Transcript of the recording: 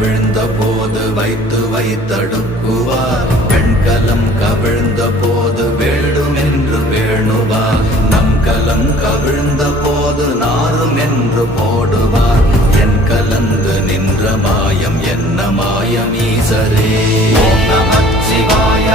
கவிழ்ந்த போது வைத்து வைத்தடுக்குவார். பெண்கலம் கவிழ்ந்த போது வேண்டுமென்று வேணுவார். நம் கலம் கவிழ்ந்த போது நாரும் என்று போடுவார். என் கலந்து நின்ற மாயம் என்ன மாயம் ஈசரே. ஓம் நமச்சிவாய.